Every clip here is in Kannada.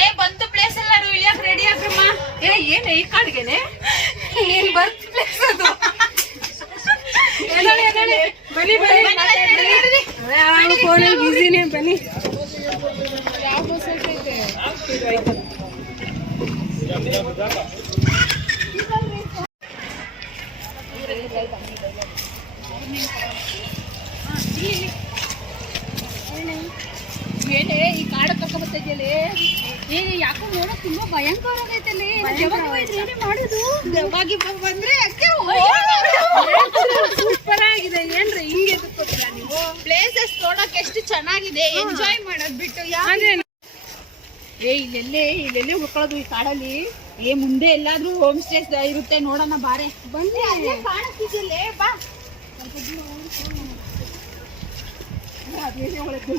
ಏ ಬಂತು ಪ್ಲೇಸ್ ಎಲ್ಲಾರು ಇಳಿಯಕ್ ರೆಡಿ ಆಗ್ರಮ್ಮ. ಏ ಏನ್ ಈ ಕಾಡ್ಗೆನೆ ನೀನ್ ಬರ್ತ್ ಪ್ಲೇಸ್ ಅದು. ಬನ್ನಿ ಫೋನಲ್ಲಿ ಬಿಸಿನೇ ಬನ್ನಿ. ಯಾವ ಬಸ್ ಐತೆ? ಏನೇ ಈ ಕಾಡ ಕರ್ಕೊಂಡ್ ಬರ್ತಿದ್ಯಲ್ಲ, ಏ ಯಾಕೋ ನೋಡಕ್ ತುಂಬಾ ಭಯಂಕರ ಆಗೈತಲ್ಲಿ. ಏನೇ ಮಾಡುದು ದವಾಗಿ ಬಂದ್ರೆ ಸೂಪರ್ ಆಗಿದೆ. ಏನ್ರಿ ಹಿಂಗೆ ಎದ್ಕೊತಿಲ್ಲ ನೀವು? ಪ್ಲೇಸಸ್ ನೋಡಕ್ ಎಷ್ಟು ಚೆನ್ನಾಗಿದೆ, ಎಂಜಾಯ್ ಮಾಡೋದ್ ಬಿಟ್ಟು ಏ ಇಲ್ಲೆಲ್ಲೇ ಉಳ್ಕೊಳ್ಳೋದು ಈ ಕಾಡಲ್ಲಿ. ಏ ಮುಂದೆ ಎಲ್ಲಾದ್ರೂ ಹೋಮ್ ಸ್ಟೇಸ್ ಇರುತ್ತೆ, ನೋಡೋಣ ಬಾರೆ. ಬನ್ನಿ, ಅಲ್ಲೇ ಕಾಣಿಸ್ತಿದ್ಯಲ್ಲ, ಬಾ. ಅದೇನೇ ಒಳಗೆ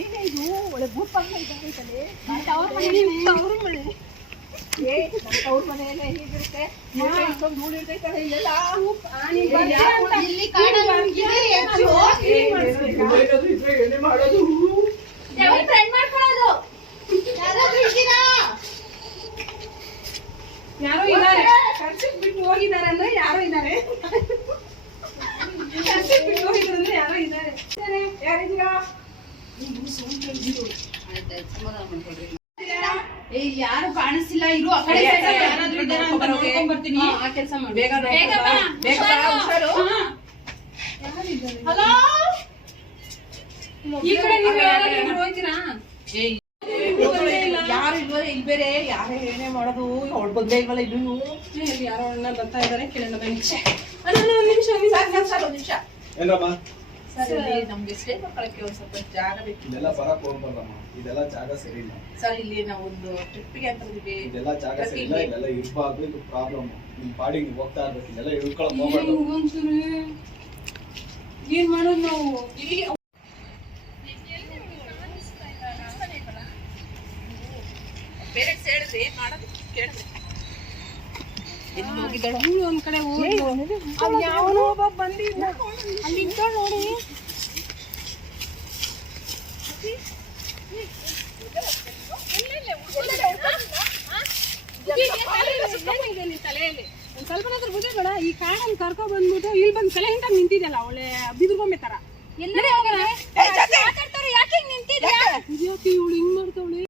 ಏನೇ ಇದು ಒಳ್ಳೆ ಭೂಪಂಗ ಇದ್ದಾಗೈತಲ್ಲಿ. ಅವ್ರ ಮನೆ ಏ ಅವ್ರ ಮನೆಯಲ್ಲ ಹೇಗಿರುತ್ತೆ, ಧೂಳು ಇರ್ತೈತಲ್ಲ ಇಲ್ಲೆಲ್ಲ. ಇಲ್ಲಿ ಕಾಡಲ್ಲಿ ಯಾರೋ ಇದ್ದಾರೆ, ಕರ್ಸಿಕ್ ಬಿಟ್ಟು ಹೋಗಿದ್ದಾರೆ ಅಂದ್ರೆ ಯಾರೋ ಇದ್ದಾರೆ. ಕರ್ಸಿಕ್ ಬಿಟ್ಟು ಹೋಗಿದ್ರು ಅಂದ್ರೆ ಯಾರೋ ಇದ್ದಾರೆ. ಯಾರಿದ್ದೀರಾ? ಏ ಯಾರು ಕಾಣಿಸ್ತಿಲ್ಲ, ಇರು ಆ ಕಡೆ ಯಾರಾದ್ರೂ ಇದ್ದಾರಾ ಅಂತ ನೋಡ್ಕೊಂಡ್ ಬರ್ತೀನಿ. ಆ ಕೆಲಸ ಮಾಡಿ, ಬೇಗ ಹಲೋ, ಈ ಕಡೆ ನೀವು ಯಾರಾದ್ರೂ ಹೋಗ್ತೀರಾ? ಯಾರು ಇಲ್ವಲ್ಲ, ಇಲ್ಲಿ ಬೇರೆ ಯಾರೇ ಏನೇ ಮಾಡೋದು. ಅವಳು ಬಂದೇ ಇಲ್ವಲ್ಲ ಇನ್ನು. ಯಾರೋ ಅಣ್ಣ ಬರ್ತಾ ಇದಾರೆ, ಕೇಳೋಣ ಬನ್ನಿ. ಒಂದ್ ನಿಮಿಷ ಒಂದ್ ನಿಮಿಷ ಏನ್ರಮ್ಮ ಸರ್, ಇಲ್ಲಿ ನಮ್ಗೆ ಸ್ಟೇ ಮಾಡ್ಕೊಳಕ್ಕೆ ಒಂದ್ ಸ್ವಲ್ಪ ಜಾಗ ಬೇಕು. ಇದೆಲ್ಲ ಬರಕ್ ಹೋಗ್ಬಾರ್ದಮ್ಮ, ಇದೆಲ್ಲ ಜಾಗ ಸರಿ ಇಲ್ಲ ಸರ್, ಇಲ್ಲಿ ನಾವು ಒಂದು ಟ್ರಿಪ್ಗೆ ಅಂತ ಬಂದಿದ್ವಿ. ಇದೆಲ್ಲ ಜಾಗ ಸರಿ ಇಲ್ಲ, ಇದೆಲ್ಲ ಇರ್ಬಾರ್ದು. ಇದು ಪ್ರಾಬ್ಲಮ್. ನಿಮ್ ಪಾಡಿಗೆ ನೀವು ಹೋಗ್ತಾ ಇರ್ಬೇಕು, ಇದೆಲ್ಲ ಇಳ್ಕೊಳಕ್ ಹೋಗ್ಬಾರ್ದು. ಏನ್ ಮಾಡೋದು ನಾವು? ಇಲ್ಲಿ ಪೇರೆಂಟ್ಸ್ ಹೇಳಿದ್ರೆ ಏನ್ ಮಾಡೋದು ಕೇಳಿದ್ರೆ ಎಲ್ಲಿ ಹೋಗಿದ್ದಾಳು? ಒಂದ್ ಕಡೆ ಹೋಗಿ ಯಾವನೋ ಒಬ್ಬ ಬಂದಿದ್ದ ಅಲ್ಲಿ ನೋಡಿ. ತಲೆಯಲ್ಲಿ ಒಂದ್ ಸ್ವಲ್ಪ ಬುದ್ಧಿಬೇಡ. ಈ ಕಾಡಲ್ಲಿ ಕರ್ಕೊ ಬಂದ್ಬಿಟ್ಟು ಇಲ್ಲಿ ಬಂದು ತಲೆ ಹಿಂಟಾಗಿ ನಿಂತಿದ್ದಲ್ಲ, ಒಳ್ಳೆ ಬಿದ್ರಗೊಂಬೆ ತರ. ಎಲ್ಲರೂ ಯಾಕೆ ನಿಂತಿದ್ಯಾ? ಇವಳು ಹಿಂಗ್ ಮಾಡ್ತಾವಳೆ.